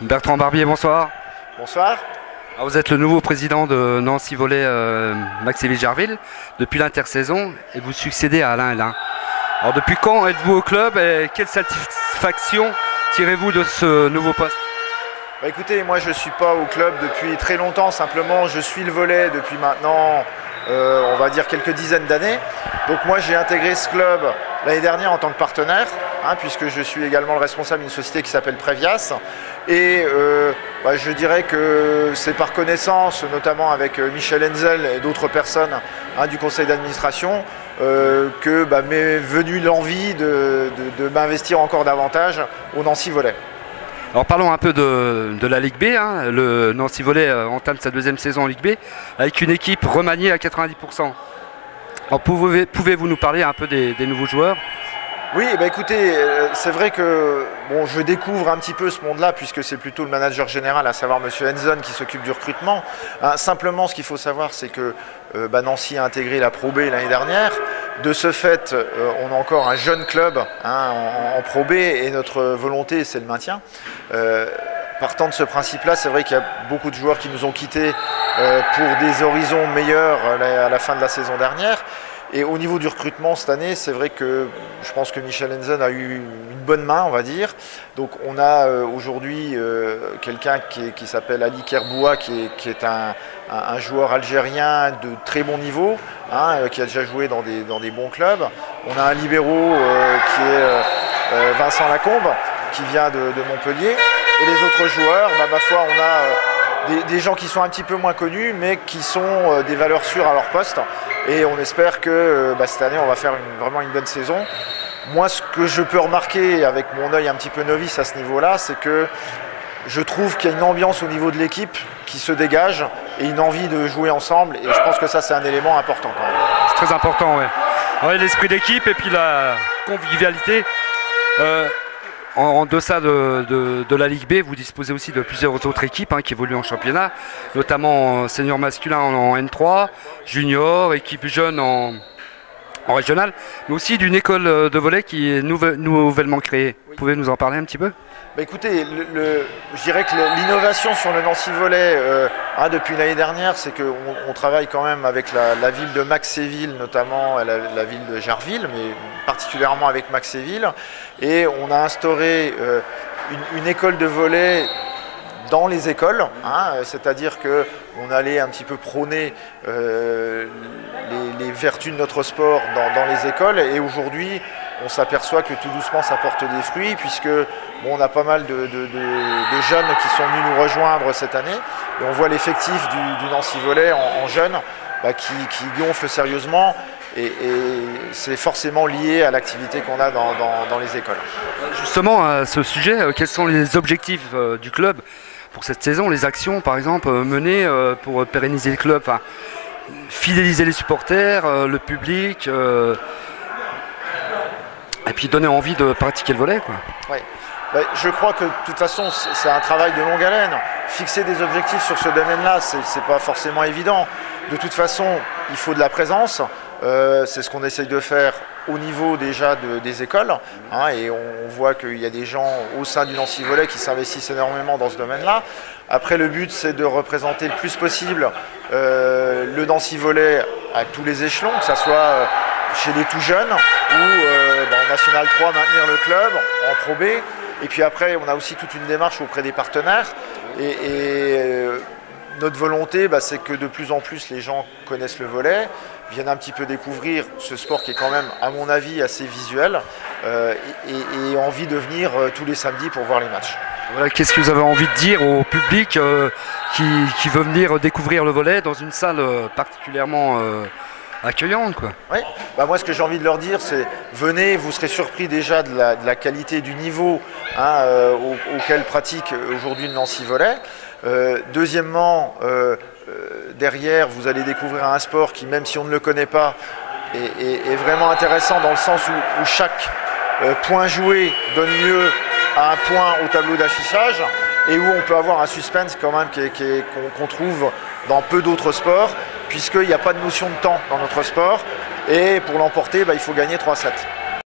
Bertrand Barbier, bonsoir. Bonsoir. Alors, vous êtes le nouveau président de Nancy Volley Maxéville-Jarville depuis l'intersaison et vous succédez à Alain Hénin. Alors depuis quand êtes-vous au club et quelle satisfaction tirez-vous de ce nouveau poste? Écoutez, moi je ne suis pas au club depuis très longtemps, simplement je suis le volley depuis maintenant on va dire quelques dizaines d'années. Donc moi j'ai intégré ce club l'année dernière en tant que partenaire, puisque je suis également le responsable d'une société qui s'appelle Prévias. Et je dirais que c'est par connaissance, notamment avec Michel Henzel et d'autres personnes du conseil d'administration, que m'est venue l'envie de m'investir encore davantage au Nancy Volley. Alors parlons un peu de la Ligue B. Le Nancy Volley entame sa deuxième saison en Ligue B avec une équipe remaniée à 90%. Alors pouvez-vous nous parler un peu des nouveaux joueurs? Oui, écoutez, c'est vrai que je découvre un petit peu ce monde-là puisque c'est plutôt le manager général, à savoir M. Henson, qui s'occupe du recrutement. Simplement, ce qu'il faut savoir, c'est que Nancy a intégré la Pro B l'année dernière. De ce fait, on a encore un jeune club en Pro B et notre volonté, c'est le maintien. Partant de ce principe-là, c'est vrai qu'il y a beaucoup de joueurs qui nous ont quittés pour des horizons meilleurs à la fin de la saison dernière. Et au niveau du recrutement cette année, c'est vrai que je pense que Michel Henson a eu une bonne main, on va dire. Donc on a aujourd'hui quelqu'un qui s'appelle Ali Kerboua, qui est un joueur algérien de très bon niveau, qui a déjà joué dans des bons clubs. On a un libéro qui est Vincent Lacombe, qui vient de Montpellier. Et les autres joueurs, ma foi, on a des gens qui sont un petit peu moins connus, mais qui sont des valeurs sûres à leur poste. Et on espère que cette année, on va faire vraiment une bonne saison. Moi, ce que je peux remarquer avec mon œil un petit peu novice à ce niveau-là, c'est que je trouve qu'il y a une ambiance au niveau de l'équipe qui se dégage et une envie de jouer ensemble. Et je pense que ça, c'est un élément important quand même. C'est très important, oui. Ouais, l'esprit d'équipe et puis la convivialité. En deçà de la Ligue B, vous disposez aussi de plusieurs autres équipes qui évoluent en championnat, notamment senior masculin en N3, junior, équipe jeune en régional, mais aussi d'une école de volley qui est nouvellement créée. Vous pouvez nous en parler un petit peu? Écoutez, je dirais que l'innovation sur le Nancy Volley depuis l'année dernière, c'est qu'on travaille quand même avec la ville de Maxéville, notamment la ville de Jarville, mais particulièrement avec Maxéville. Et on a instauré une école de volley dans les écoles, c'est-à-dire qu'on allait un petit peu prôner les vertus de notre sport dans les écoles. Et aujourd'hui, on s'aperçoit que tout doucement ça porte des fruits, puisque on a pas mal de jeunes qui sont venus nous rejoindre cette année. Et on voit l'effectif du Nancy Volley en jeunes qui gonfle sérieusement. Et c'est forcément lié à l'activité qu'on a dans les écoles. Justement, à ce sujet, quels sont les objectifs du club pour cette saison, les actions par exemple menées pour pérenniser le club, fidéliser les supporters, le public, et puis donner envie de pratiquer le volley, quoi. Ouais. Je crois que de toute façon c'est un travail de longue haleine. Fixer des objectifs sur ce domaine-là, c'est pas forcément évident. De toute façon, il faut de la présence. C'est ce qu'on essaye de faire au niveau déjà des écoles, et on voit qu'il y a des gens au sein du Nancy Volley qui s'investissent énormément dans ce domaine-là. Après, le but, c'est de représenter le plus possible le Nancy Volley à tous les échelons, que ce soit chez les tout jeunes ou en National 3, maintenir le club, en Pro B. Et puis après, on a aussi toute une démarche auprès des partenaires. Notre volonté, c'est que de plus en plus les gens connaissent le volley, viennent un petit peu découvrir ce sport qui est quand même, à mon avis, assez visuel, et envie de venir tous les samedis pour voir les matchs. Voilà, qu'est-ce que vous avez envie de dire au public qui veut venir découvrir le volley dans une salle particulièrement accueillante, quoi? Oui, moi ce que j'ai envie de leur dire, c'est venez, vous serez surpris déjà de la qualité, du niveau auquel pratique aujourd'hui le Nancy Volley. Deuxièmement, derrière, vous allez découvrir un sport qui, même si on ne le connaît pas, est vraiment intéressant dans le sens où chaque point joué donne lieu à un point au tableau d'affichage et où on peut avoir un suspense quand même qu'on trouve dans peu d'autres sports, puisqu'il n'y a pas de notion de temps dans notre sport et pour l'emporter, il faut gagner 3-7.